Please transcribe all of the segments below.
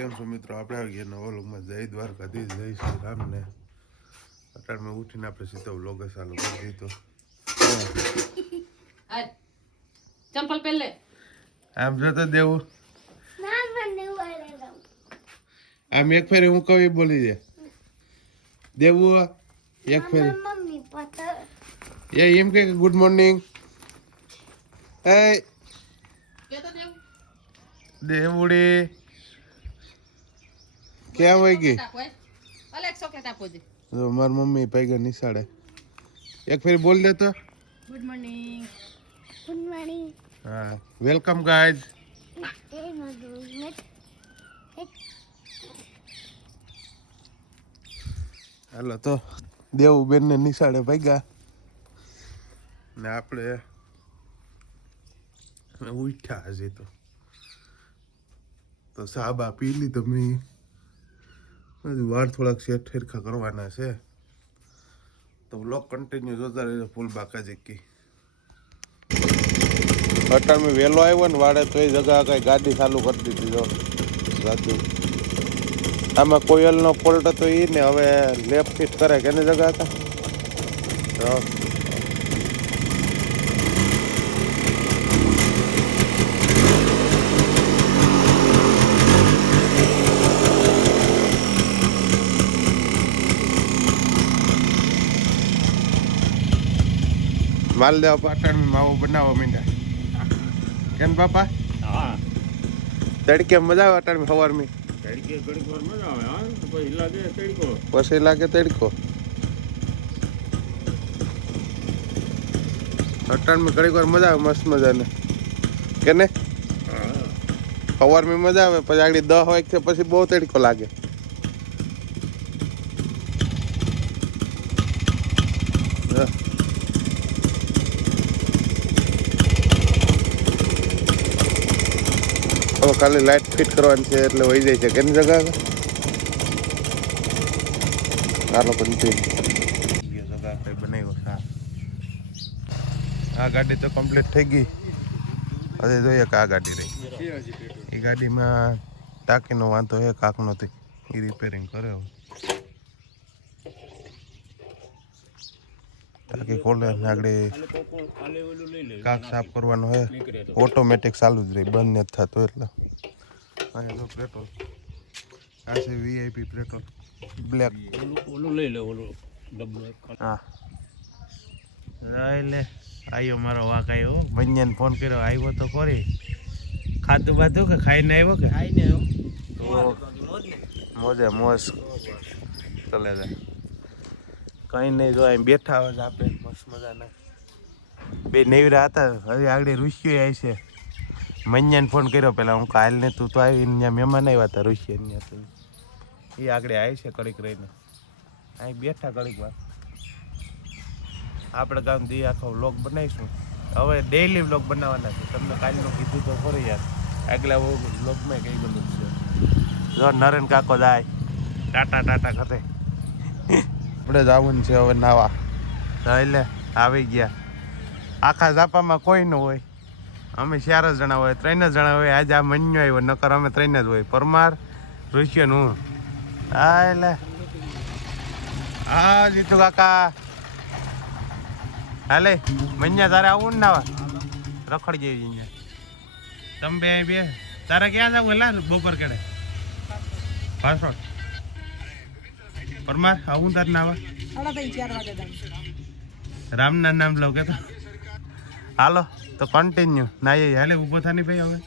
કેમ છો મિત્રો? આપણે આવી ગયા નવા વ્લોગમાં. જય દ્વારકાધીશ, જય શ્રી રામ ને અત્યારે ઉઠીને આપણે સીધો વ્લોગ ચાલુ કરી દીધો. ચંપલ પહેલે આમ જોતો દેવું આમ એક ફેરી હું કવિ બોલી દે દેવું એક ફેરી એમ કે ગુડ મોર્નિંગ એ દેવડી ક્યાં વહી ગઈ? મારી મમ્મી પૈગા નિશાળે. એક ફેરી બોલ દે તો. Good morning. Good morning. હા, વેલકમ ગાઈઝ. હાલો તો દેવું બેન ને નિશાળે પૈગા ને આપણે ઉઠ્યા હજી તો સાબા પી લીધો મેં. હજુ વાર થોડાક સેટ ઠેરખા કરવાના છે તો વ્લોગ કન્ટિન્યુ જોતા રહેજો ફૂલ બાકા જેકી. અત્યારે મેં વહેલો આવ્યો ને વાડે તો એ જગા કઈ ગાડી ચાલુ કરી દીધી જો ગાડી. આમાં કોયલનો ફોલ્ટ હતો એ ને હવે લેફ્ટ ફીટ કરે કે એની જગા હતા માલદેવ પાટણ માવો બનાવો મીંડા કેમ બાપા? હા તડકે મજા આવે અટાણ સવાર માં? તડકે ઘડીક વાર મજા આવે. હા પછી લાગે તડકો, પછી લાગે તડકો. અટાણ માં ઘડીક વાર મજા આવે મસ્ત મજાને કે ને? સવાર માં મજા આવે પછી આગળ 10 વાગ્યા પછી બહુ તડકો લાગે. હવે ખાલી લાઇટ ફિટ કરવાની છે એટલે વહી જાય છે કેની જગા આલો પણ જગા કઈ બનાવ્યો છે. આ ગાડી તો કમ્પ્લીટ થઈ ગઈ. હવે જોઈએ કે આ ગાડી રહી એ ગાડીમાં ટાંકીનો વાંધો છે કાંકનો એ રિપેરિંગ કર્યો. ટાંકી ખોલે આગળ કાંક સાફ કરવાનો છે. ઓટોમેટિક ચાલુ જ રહી, બંધ નથી થતો એટલે. અહીંયા જો પેટ્રોલ આ છે વીઆઈપી પેટ્રોલ બ્લેક. ઓલું લઈ લે, ઓલું ડબ્બો. હા એટલે આવ્યો મારો વાક આવ્યો. બંને ફોન કર્યો આવ્યો તો ખરી. ખાધું બાધું કે ખાઈને આવ્યો કે? ખાઈને આવ્યો. મોજે મોજ ચલે જાય. કઈ નહીં જો અહીં બેઠા હોય આપણે મસ્ત મજાના બે નેવરા હતા. હવે આગળ ઋષિયો આવી છે. મન્યાને ફોન કર્યો પેલા હું કાલ ને તું તો આવી ત્યાં મહેમાન આવ્યા હતા ઋષિયા ત્યાં એ આગળ આવી છે કડીક રહીને અહીં બેઠા કડીક વાર. આપણે ગામ દી આખો વ્લોગ બનાવીશું. હવે ડેઈલી વ્લોગ બનાવવાના છે. તમને કાલનું કીધું તો ખરી યાર, આગલા વ્લોગમાં કઈ ગયું છે. જો નરેન કાકો જાય ટાટા ટાટા કરે. આપણે જવું છે હવે નાવા. એટલે આવી ગયા. આખા ઝાપામાં કોઈ ન હોય. અમે 4 જણા હોય, 3 જ જણા હોય. આજે આ મન્યો આવ્યો, નકર અમે 3 જ હોય. પરમાર, ઋષિયન, હું. હા એટલે હા જીતુ કાકા હાલે મન્યા તારે આવું ને નાવા રખડી જેવી અહીંયા. તમે બે અહીં બે તારે ક્યાં જવું? એલા બપોર કેડે પાછળ પરમાર આવું તારે નાવા? રામના નામ લો કે તો હાલો તો કન્ટિન્યુ નાઈએ. હાલે ઊભો થાની ભાઈ હવે.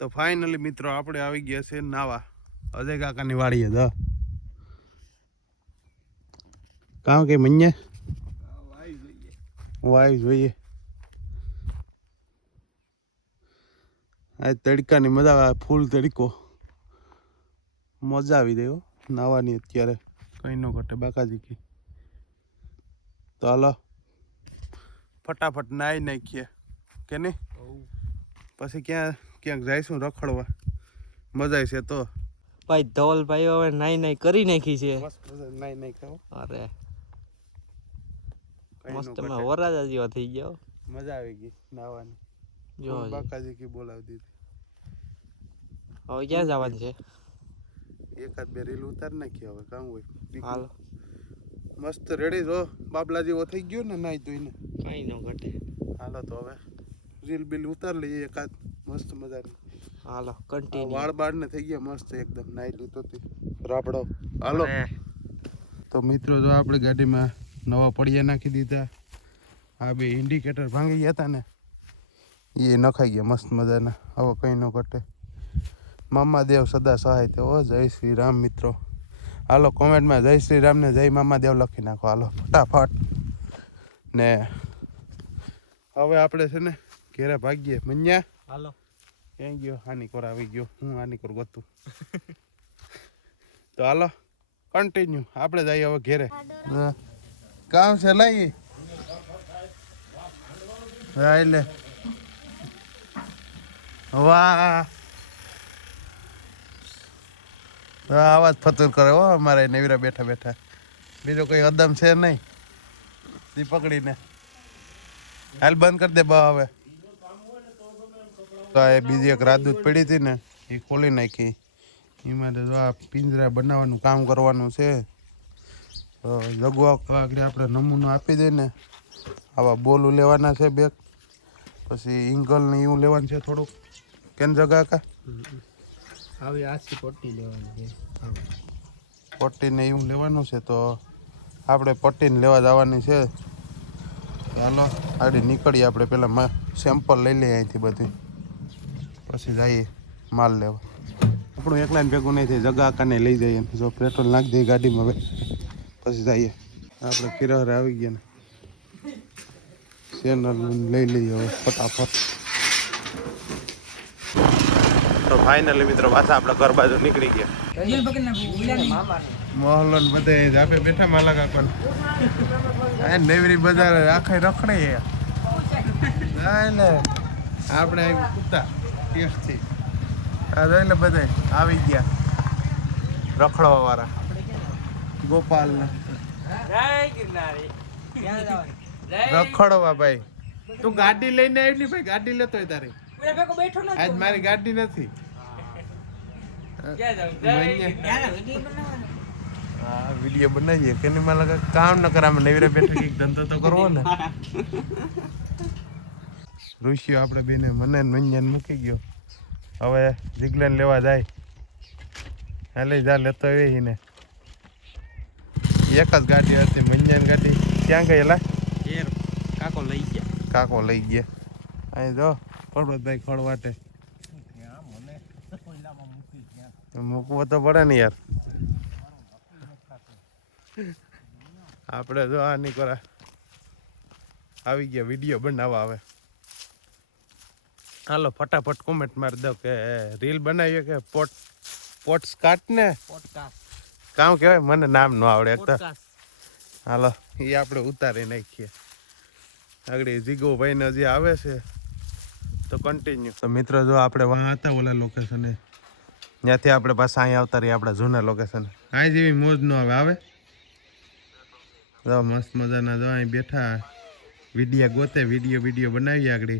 તો ફાઇનલી મિત્રો આપણે આવી ગયા છે નાવા અજય કાકાની વાડીએ. તો કામ કે મન્યા વાય જોઈએ. આ તડકાની મજા આવે, ફૂલ તડકો મજા આવી ગયો નાવાની. અત્યારે કઈ ન ઘટે બાકાજી કી. તો હાલો ફટાફટ નાહી નાખીએ કે નહીં? પછી ક્યાંક જઈશું રખડવા, મજા આવશે તો. ભાઈ ધવલભાઈ હવે નાઈ કરી નાખી છે. મસ્ત મજા નાહી ખાઓ. અરે કઈ નો મસ્ત ઘટે. મેં વરાજા જેવા થઈ ગયો. મજા આવી ગઈ નાહવાની. જો બાકાજી કી બોલાવી દીધી. હવે ક્યાં જવાનું છે? એકાદ બે રીલ ઉતાર નાખી હવે કામ હોય. હાલો મસ્ત રેડી જો બાબલા જેવો થઈ ગયો ને નાઈ ધોઈને. કઈ ન ઘટે. હાલો તો હવે રીલ બિલ ઉતાર લઈએ એકાદ મસ્ત મજાની. હાલો કન્ટિન્યુ. વાળ બાળ ને થઈ ગયા મસ્ત એકદમ નાઈ લીધો તે રાબડો. હાલો તો મિત્રો જો આપણે ગાડીમાં નવા પડિયા નાખી દીધા. આ બે ઇન્ડિકેટર ભાંગી ગયા હતા ને એ નખાઈ ગયા મસ્ત મજાના. હવે કંઈ ન ઘટે. મામાદેવ સદા સહાય તે. ઓ જય શ્રી રામ મિત્રો. હાલો કોમેન્ટમાં જય શ્રી રામ ને જય મામાદેવ લખી નાખો. હાલો ફટાફટ. ને હવે આપણે છે ને ઘેરે ભાગીએ. મન્યા હાલો ક્યાં ગયો? હાનિકોર આવી ગયો. હું હાનિકોર ગોતું. તો હાલો કન્ટિન્યુ આપણે જઈએ હવે ઘેરે. કામ છે લઈ એટલે વાહ આવાજ ફતુર કરે હો અમારે નવીરા બેઠા બેઠા. બીજો કોઈ અદમ છે નહીં. તી પકડીને હાલ બંધ કરી દે બા. હવે તો એ બીજી એક રાજદૂત પડી હતી ને એ ખોલી નાખી. એમાં જો આ પિંજરા બનાવવાનું કામ કરવાનું છે. તો જગવા આગળ આપણે નમૂનો આપી દે ને. આવા બોલું લેવાના છે બેગ. પછી ઇંગલ ને એવું લેવાનું છે થોડુંક. કેમ જગા કા આવી આછી પટ્ટી લેવાની છે. પટ્ટીને એવું લેવાનું છે. તો આપણે પટ્ટીને લેવા જવાની છે. ચાલો આગળ નીકળીએ. આપણે પહેલાં સેમ્પલ લઈ લઈએ અહીંથી બધું, પછી જઈએ માલ લેવા. આપણું એકલાને ભેગું નહીં થાય. જગા કાને લઈ જઈએ. જો પેટ્રોલ નાખી દઈએ ગાડીમાં પછી જઈએ. આપણે કિરારે આવી ગયા ને ચેનલ લઈ લઈએ હવે ફટાફટ. તો ફાઇનલી મિત્રો પાછા આપણે ઘર બાજુ નીકળી ગયા. મોહલ્લો ને બધે જાપે બેઠા માલા કાકા નેવરી બજાર આખા રખડે. એટલે આપણે આવી કૂતા ટેસ્ટથી એટલે બધે આવી ગયા રખડવા વાળા. ગોપાલ ને રખડવા. ભાઈ તું ગાડી લઈને આવી ભાઈ. ગાડી લેતો હોય તારી. આજ મારી ગાડી નથી. હા વિડીયો બનાવીએ કે નહીં? મને લાગે કામ ન કરે. નવીરે બેઠા કંઈક ધંધો તો કરવો ને. ઋષિઓ આપણે બેને મને મંજન મૂકી ગયો. હવે જીગલાને લેવા જાય. હાલે જા લેતો આવી ને. એક જ ગાડી હતી મંજન ગાડી. ક્યાં ગયેલા? કાકો લઈ ગયા. કાકો લઈ ગયા. અહીં જો પરબતભાઈ ખોળ વાટે. મૂકવો તો પડે ને યાર. આપણે જો આ નીકળા આવી ગયા વિડીયો બનાવવા. આવે હાલો ફટાફટ કોમેન્ટ મારી દો કે રીલ બનાવીએ કે પોડકાસ્ટ ને કામ કહેવાય. મને નામ ન આવડે એક તો. હાલો એ આપણે ઉતારી નાખીએ. આગળ જીગો ભાઈ ને હજી આવે છે તો કન્ટિન્યુ. તો મિત્રો જો આપણે વાં હતા ઓલા લોકેશને, ત્યાંથી આપણે પાછા અહીંયા આવતા રહીએ આપણા જૂના લોકેશન. આ જેવી મોજ ન આવે. જો મસ્ત મજાના જો અહીં બેઠા વિડીયો ગોતે. વિડીયો બનાવીએ આગળ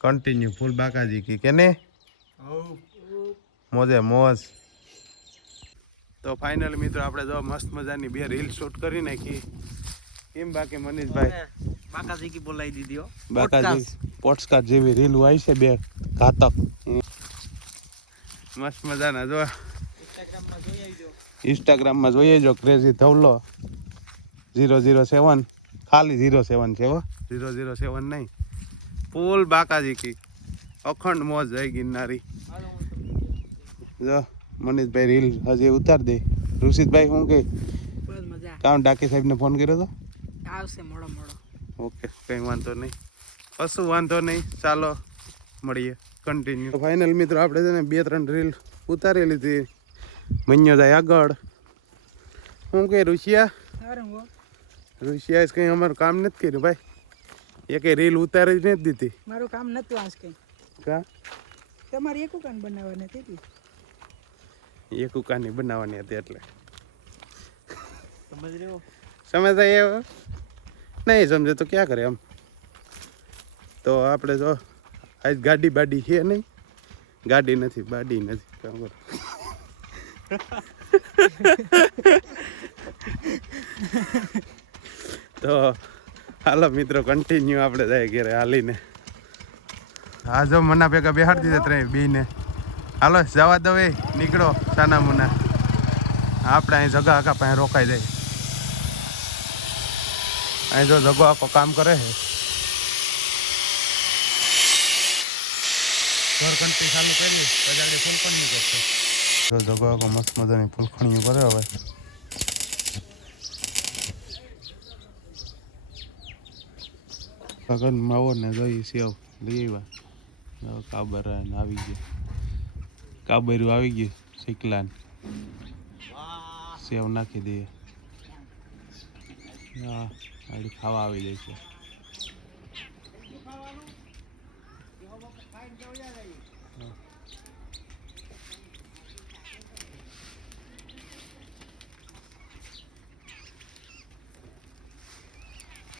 કન્ટિન્યુ. ફૂલ બાકાજી કી કે ને મોજે મોજ. તો ફાઇનલી મિત્રો આપણે જો મસ્ત મજાની બે રીલ શૂટ કરી નાખી. કેમ બાકી મનીષભાઈ? બાકાજી કી બોલાવી દીધી હો. બાકાજી પોડકાસ્ટ જેવી રીલ આવી છે બે ઘાતક મસ્ત મજાના. જો ઇન્સ્ટાગ્રામમાં જોઈએ જો ક્રેઝી ધવલો 007. ખાલી 07 છે હો, 007 નહીં. ફૂલ બાકાજી કી અખંડ મોજ જઈ ગિરનારી. જો મનીષભાઈ રીલ હજી ઉતાર દે. ઋષિતભાઈ શું કે કામ ડાકી સાહેબને ફોન કર્યો તો? આવશે મોડો મોડો. ઓકે કંઈ વાંધો નહીં. કશું વાંધો નહીં. ચાલો મળીએ કન્ટિન્યુ. ફાઇનલ મિત્રો આપણે છે ને 2-3 રીલ ઉતારી લીધી. મન્યો જાય આગળ. શું કે ઋષિયા કંઈ અમારું કામ નથી કર્યું ભાઈ. એકે રીલ ઉતારી જ નથી દીધી મારું કામ નતું આજ કઈ કા તમારી એક કાન બનાવવાની હતી એક ઉકાની બનાવવાની હતી એટલે સમજ રહ્યો સમજતા એ નહીં સમજે તો ક્યાં કરે એમ તો આપણે જો આજ ગાડી બાડી છે નહીં ગાડી નથી બાડી નથી કામ કરો તો હાલો મિત્રો કન્ટિન્યુ આપણે જાય ઘરે હાલીને હા જો મના ભેગા બેહાડી દીધા ત્રણે બેને હાલો જવા દો એ નીકળો સાના મુના આપણે અહીં જગા આખા પાસે રોકાઈ જાય અહીં જો જગો આખો કામ કરે છે ઘર કંટી ચાલુ કરી બજાડી ફૂલખણીઓ કરશે જો જગો આખો મસ્ત મજાની ફૂલખણીઓ કરે હવે ભગન માવો ને જોઈ સેવ લઈ આવ્યા કાબર આવી ગયું કાબર્યું આવી ગયું શીકલાન સેવ નાખી દઈએ હા આડી ખાવા આવી જાય છે